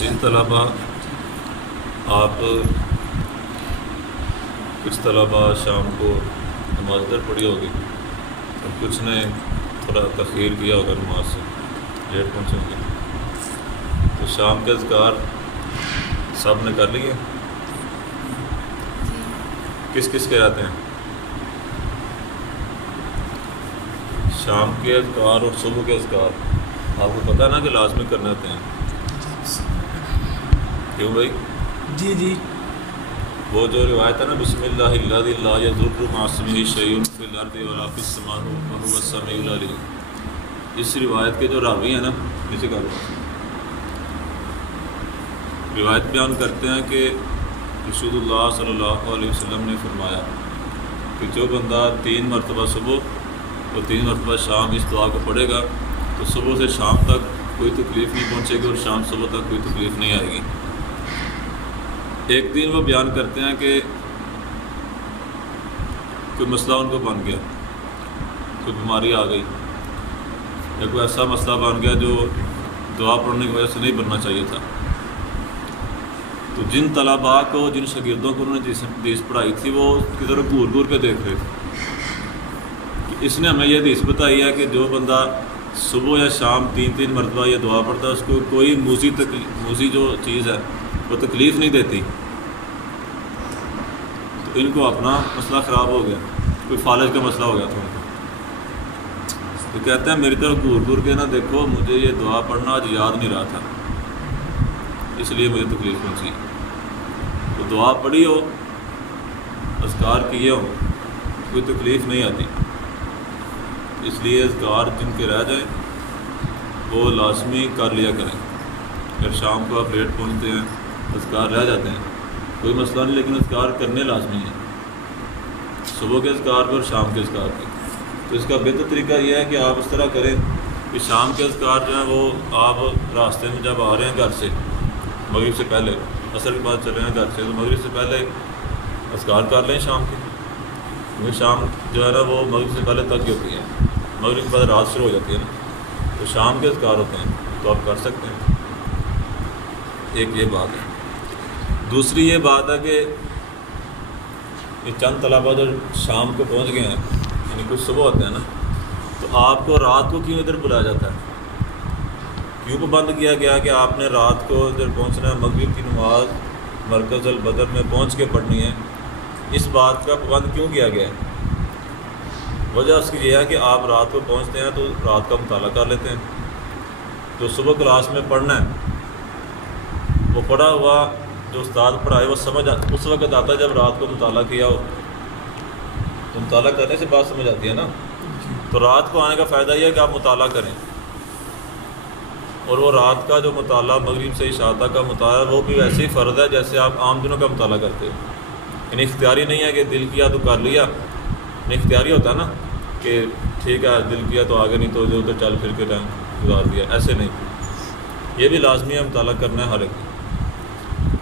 جن طلباء آپ کچھ طلباء شام کو نماز ادھر پڑھی ہوگی اور کچھ نے تھوڑا تاخیر کیا ہوگا نماز سے، لیٹ پہنچے ہوں گے، تو شام کے اذکار سب نے کر لیے؟ کس کس کے آتے ہیں؟ شام کے اذکار اور صبح کے اذکار آپ کو پتہ ہے نا کہ لازمی کرنے ہوتے ہیں، کیوں بھائی؟ جی وہ جو روایت ہے نا بسم اللہ الذی لا یضر مع اسمہ شیء فی الارض ولا فی السماء وهو السمیع العلیم، اس روایت کے جو راوی ہیں نا، نیچے کر لو، روایت بیان کرتے ہیں کہ رسول اللہ صلی اللہ علیہ وسلم نے فرمایا کہ جو بندہ 3 مرتبہ صبح اور 3 مرتبہ شام اس دعا کو پڑھے گا تو صبح سے شام تک کوئی تکلیف نہیں پہنچے گی اور شام صبح تک کوئی تکلیف نہیں آئے گی۔ ایک دن وہ بیان کرتے ہیں کہ کوئی مسئلہ ان کو بن گیا، کوئی بیماری آ گئی یا کوئی ایسا مسئلہ بن گیا جو دعا پڑھنے کی وجہ سے نہیں بننا چاہیے تھا، تو جن طلباء کو، جن شاگردوں کو انہوں نے حدیث پڑھائی تھی وہ کی طرف گور گور کے دیکھ رہے تھے۔ اس نے ہمیں یہ حدیث بتائی ہے کہ جو بندہ صبح یا شام 3 مرتبہ یہ دعا پڑھتا ہے اس کو کوئی موذی جو چیز ہے وہ تکلیف نہیں دیتی، تو ان کو اپنا مسئلہ خراب ہو گیا، کوئی فالج کا مسئلہ ہو گیا تھا ان کو، تو کہتے ہیں میری طرف گور گور کے نہ دیکھو، مجھے یہ دعا پڑھنا آج یاد نہیں رہا تھا اس لیے مجھے تکلیف پہنچی، تو دعا پڑھی ہو، اذکار کیے ہو، کوئی تکلیف نہیں آتی، اس لیے اذکار جن کے رہ جائیں وہ لازمی کر لیا کریں۔ اگر شام کو آپ لیٹ پہنچتے ہیں، اذکار رہ جاتے ہیں، کوئی مسئلہ نہیں، لیکن اذکار کرنے لازمی ہیں، صبح کے اذکار پہ اور شام کے اذکار پہ۔ تو اس کا بہتر طریقہ یہ ہے کہ آپ اس طرح کریں کہ شام کے اذکار جو ہیں وہ آپ راستے میں جب آ رہے ہیں گھر سے، مغرب سے پہلے، عصر کے بعد چل رہے ہیں گھر سے، تو مغرب سے پہلے اذکار کر لیں شام کے، کیونکہ شام جو ہے نا وہ مغرب سے پہلے تک ہی ہوتی ہے، مغرب کے بعد رات شروع ہو جاتی ہے نا، تو شام کے اذکار ہوتے ہیں تو آپ کر سکتے ہیں۔ ایک یہ بات ہے۔ دوسری یہ بات ہے کہ یہ چند طلباء جو شام کو پہنچ گئے ہیں، یعنی کچھ صبح ہوتے ہیں نا، تو آپ کو رات کو کیوں ادھر بلایا جاتا ہے؟ کیوں پابند کیا گیا کہ آپ نے رات کو ادھر پہنچنا ہے، مغرب کی نماز مرکز البدر میں پہنچ کے پڑھنی ہے، اس بات کا پابند کیوں کیا گیا ہے؟ وجہ اس کی یہ ہے کہ آپ رات کو پہنچتے ہیں تو رات کا مطالعہ کر لیتے ہیں، جو صبح کلاس میں پڑھنا ہے وہ پڑھا ہوا جو استاد پڑھائے وہ سمجھ اس وقت آتا ہے جب رات کو مطالعہ کیا ہو، تو مطالعہ کرنے سے بات سمجھ آتی ہے نا، تو رات کو آنے کا فائدہ یہ ہے کہ آپ مطالعہ کریں، اور وہ رات کا جو مطالعہ مغرب سے عشاء تک کا مطالعہ وہ بھی ویسے ہی فرض ہے جیسے آپ عام دنوں کا مطالعہ کرتے ہو، یعنی اختیاری نہیں ہے کہ دل کیا تو کر لیا، نہیں اختیاری ہوتا نا کہ ٹھیک ہے دل کیا تو آگے نہیں تو جو تو چل پھر کے ٹائم گزار دیا، ایسے نہیں، یہ بھی لازمی ہے مطالعہ کرنا ہے ہر ایک۔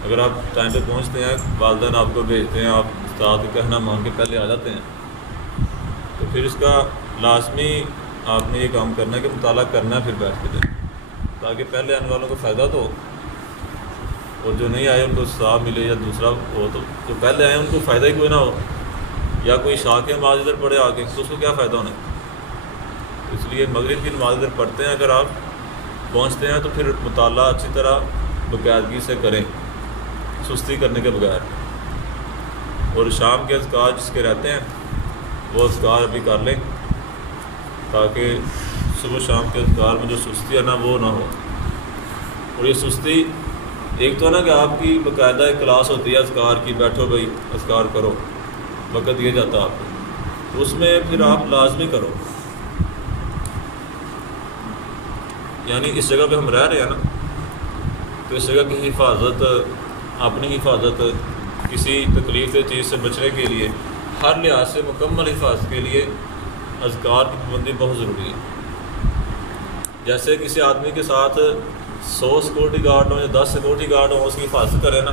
اگر آپ ٹائم پہ پہنچتے ہیں، والدین آپ کو بھیجتے ہیں، آپ استاد کا کہنا مان کے پہلے آ جاتے ہیں، تو پھر اس کا لازمی آپ نے یہ کام کرنا ہے کہ مطالعہ کرنا ہے پھر بیٹھ کے دیں، تاکہ پہلے آنے والوں کو فائدہ تو ہو، اور جو نہیں آئے ان کو ثواب ملے، یا دوسرا ہو تو جو پہلے آئے ان کو فائدہ ہی کوئی نہ ہو، یا کوئی عشاء کی نماز ادھر پڑھے آ کے تو اس کو کیا فائدہ ہونا ہے؟ اس لیے مغرب کی نماز ادھر پڑھتے ہیں، اگر آپ پہنچتے ہیں تو پھر مطالعہ اچھی طرح باقاعدگی سے کریں، سستی کرنے کے بغیر، اور شام کے اذکار جس کے رہتے ہیں وہ اذکار ابھی کر لیں، تاکہ صبح شام کے اذکار میں جو سستی ہے نا وہ نہ ہو۔ اور یہ سستی ایک تو ہے نا کہ آپ کی باقاعدہ ایک کلاس ہوتی ہے اذکار کی، بیٹھو بھائی اذکار کرو، وقت دیا جاتا ہے آپ کو، تو اس میں پھر آپ لازمی کرو، یعنی اس جگہ پہ ہم رہ رہے ہیں نا، تو اس جگہ کی حفاظت، اپنی حفاظت، کسی تکلیف دہ چیز سے بچنے کے لیے، ہر لحاظ سے مکمل حفاظت کے لیے اذکار کی پابندی بہت ضروری ہے۔ جیسے کسی آدمی کے ساتھ 100 سیکورٹی گارڈ ہوں یا 10 سیکورٹی گارڈ ہوں، اس کی حفاظت کرے نا،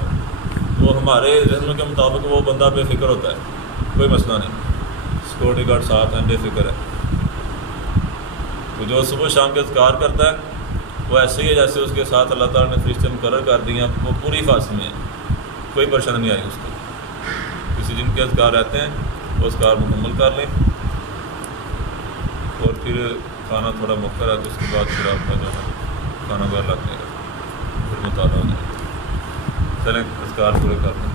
وہ ہمارے ذہنوں کے مطابق وہ بندہ بے فکر ہوتا ہے، کوئی مسئلہ نہیں، سیکورٹی گارڈ ساتھ ہیں، بے فکر ہے، تو جو صبح شام کے اذکار کرتا ہے وہ ایسے ہی ہے جیسے اس کے ساتھ اللہ تعالیٰ نے فرشتے مقرر کر دیے ہیں، وہ پوری حفاظت میں ہے، کوئی پریشانی نہیں آئی اس کو۔ کسی جن کے اذکار رہتے ہیں وہ اذکار مکمل کر لیں، اور پھر کھانا تھوڑا مؤخر ہے تو اس کے بعد پھر آپ کا جو ہے کھانا وغیرہ لگنے گا، پھر مطالعہ ہو جائے گا۔ چلیں اذکار پورے کر لیں۔